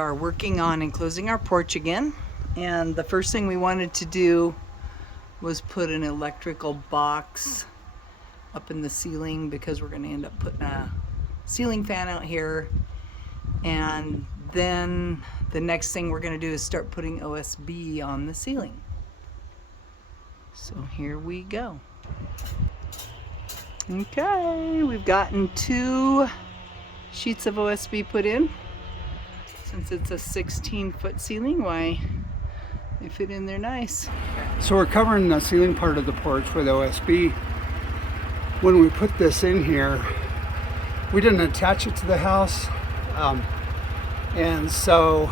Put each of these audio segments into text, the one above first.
are working on enclosing our porch again, and the first thing we wanted to do was put an electrical box up in the ceiling because we're going to end up putting a ceiling fan out here. And then the next thing we're going to do is start putting OSB on the ceiling. So here we go. Okay, we've gotten 2 sheets of OSB put in. Since it's a 16-foot ceiling, why, they fit in there nice. So we're covering the ceiling part of the porch with OSB. When we put this in here, we didn't attach it to the house. And so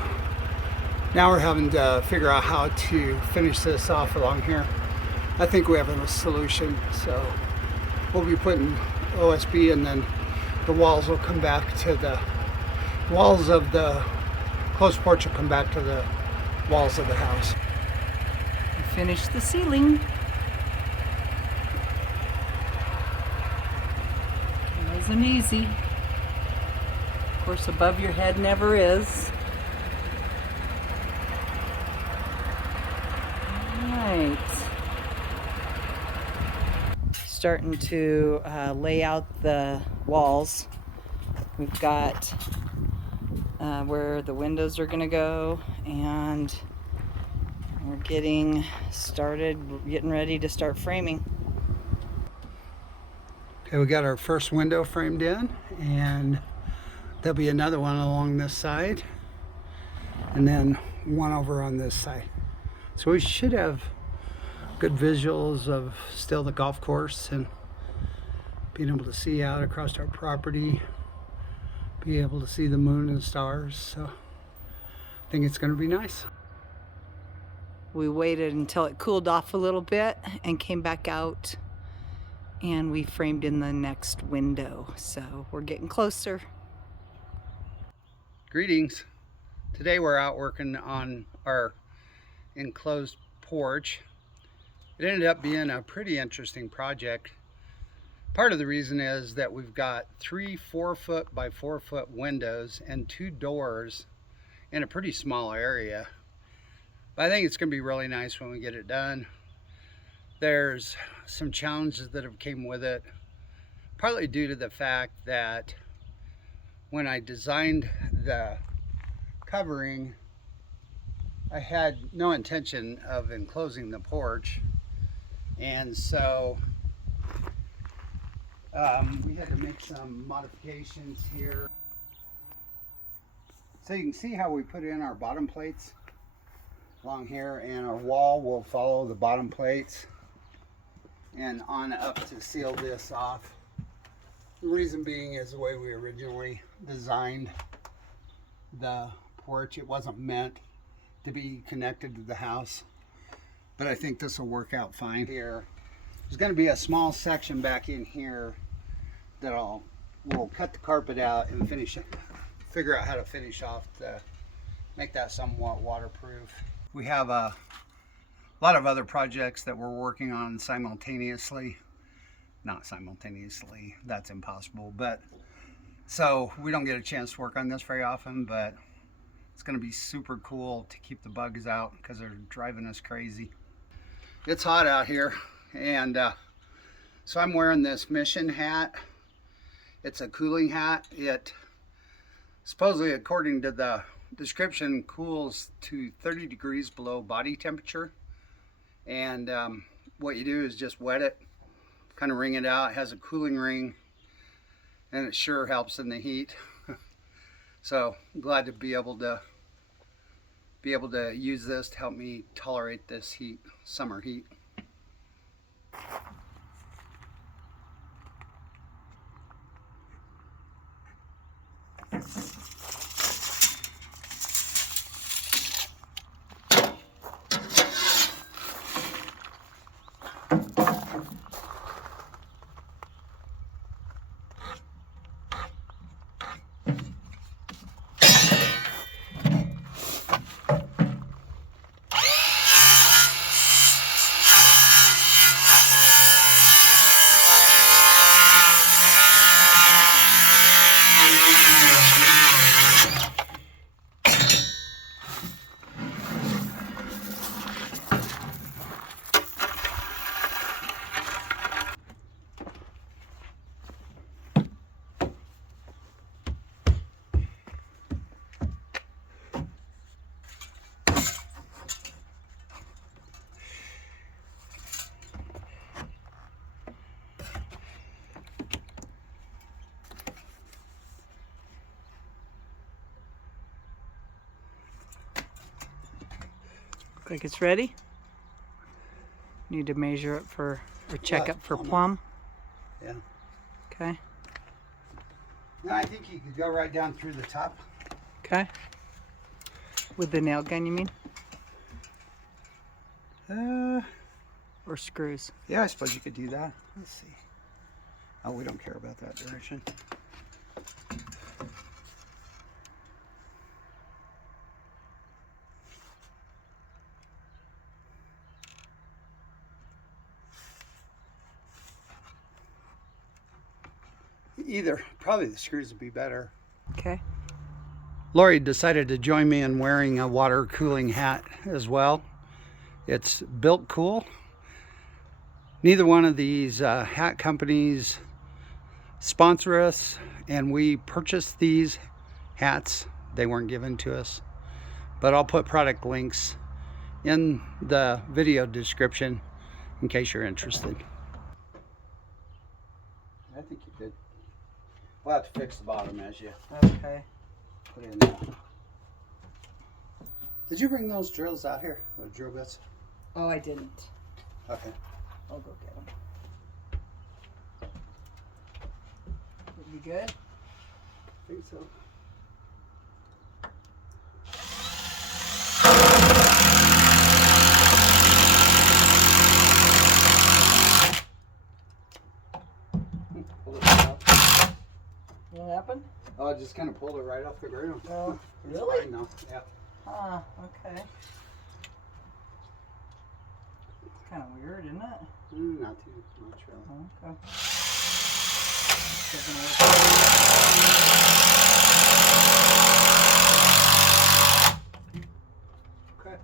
now we're having to figure out how to finish this off along here. I think we have a solution. So we'll be putting OSB, and then the walls will come back to the walls of the closed porch will come back to the walls of the house. We finished the ceiling. It wasn't easy. Of course, above your head never is. Alright. Starting to lay out the walls. We've got where the windows are going to go, and we're getting started, getting ready to start framing. Okay, we got our first window framed in, and there'll be another one along this side, and then one over on this side. So we should have good visuals of still the golf course and being able to see out across our property, be able to see the moon and stars. So I think it's going to be nice. We waited until it cooled off a little bit and came back out, and we framed in the next window. So we're getting closer. Greetings. Today we're out working on our enclosed porch. It ended up being a pretty interesting project. Part of the reason is that we've got 3 4-foot by 4-foot windows and 2 doors in a pretty small area. But I think it's going to be really nice when we get it done. There's some challenges that have came with it, partly due to the fact that when I designed the covering, I had no intention of enclosing the porch, and so we had to make some modifications here. So you can see how we put in our bottom plates along here, and our wall will follow the bottom plates and on up to seal this off. The reason being is the way we originally designed the porch. It wasn't meant to be connected to the house, but I think this will work out fine here. There's going to be a small section back in here that we'll cut the carpet out and figure out how to finish off to make that somewhat waterproof. We have a lot of other projects that we're working on simultaneously. Not simultaneously, that's impossible, but so we don't get a chance to work on this very often, but it's going to be super cool to keep the bugs out because they're driving us crazy. It's hot out here, and so I'm wearing this mission hat. It's a cooling hat. It supposedly, according to the description, cools to 30 degrees below body temperature, and what you do is just wet it, kind of wring it out. It has a cooling ring, and it sure helps in the heat. So I'm glad to be able to use this to help me tolerate this heat, summer heat. Look like it's ready. Need to measure it for, or check it for plumb. Yeah. Okay. No, I think you could go right down through the top. Okay. With the nail gun, you mean? Or screws? Yeah, I suppose you could do that. Let's see. Oh, we don't care about that direction. Either. Probably the screws would be better. Okay. Lori decided to join me in wearing a water cooling hat as well. It's built cool. Neither one of these hat companies sponsor us, and we purchased these hats. They weren't given to us, but I'll put product links in the video description in case you're interested. I think you did. We'll have to fix the bottom as you Okay. put in there. Did you bring those drills out here? Those drill bits? Oh, I didn't. Okay. I'll go get them. Would be good? I think so. Pull it out. What happened? Oh, I just kind of pulled it right off the ground. Oh, It's really? fine now. Yeah. Ah, okay. It's kind of weird, isn't it? Not too much, really. Okay. Doesn't work. Okay.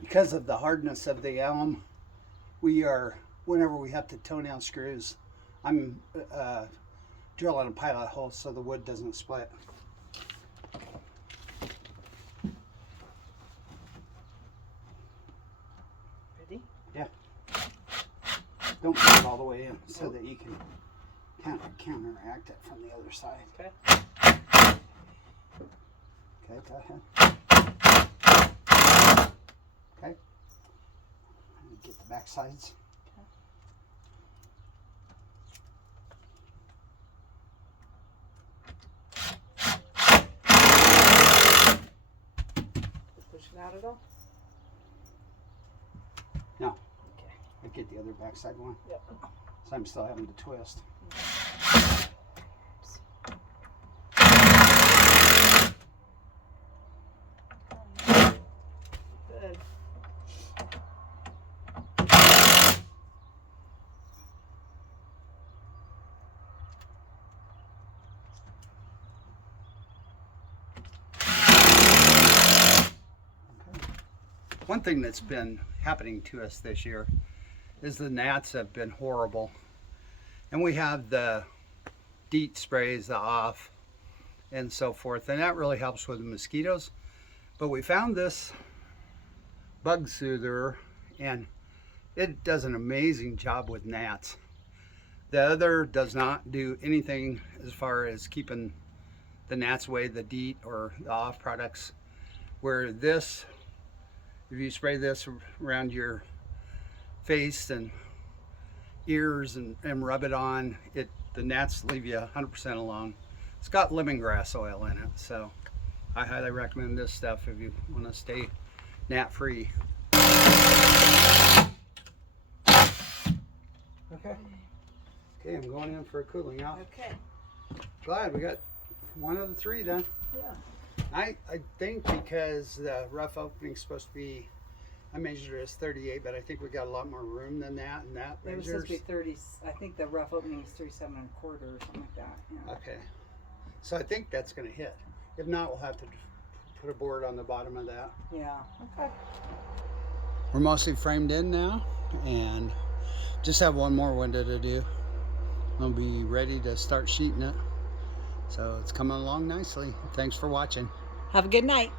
Because of the hardness of the elm, whenever we have to toenail screws, I'm drilling a pilot hole so the wood doesn't split. Ready? Yeah. Don't put it all the way in so that you can counteract it from the other side. Okay. Okay, go ahead. Okay. Get the back sides. Push it out at all? No. Okay. I get the other back side one. Yep. So I'm still having to twist. Good. One thing that's been happening to us this year is the gnats have been horrible. And we have the DEET sprays, the off, and so forth. And that really helps with the mosquitoes. But we found this bug soother, and it does an amazing job with gnats. The other does not do anything as far as keeping the gnats away, the DEET or the off products. Where this, if you spray this around your face and ears and rub it on, the gnats leave you 100% alone. It's got lemongrass oil in it, so I highly recommend this stuff if you want to stay gnat free. Okay. Okay, I'm going in for a cooling off. Okay. Glad we got one of the three done. Yeah. I think because the rough opening is supposed to be I measured it as 38, but I think we got a lot more room than that, and that It was measures. supposed to be 30. I think the rough opening is 37 and a quarter or something like that. Yeah. Okay. So I think that's going to hit. If not, we'll have to put a board on the bottom of that. Yeah. Okay. We're mostly framed in now, and just have one more window to do. I'll be ready to start sheeting it. So it's coming along nicely. Thanks for watching. Have a good night.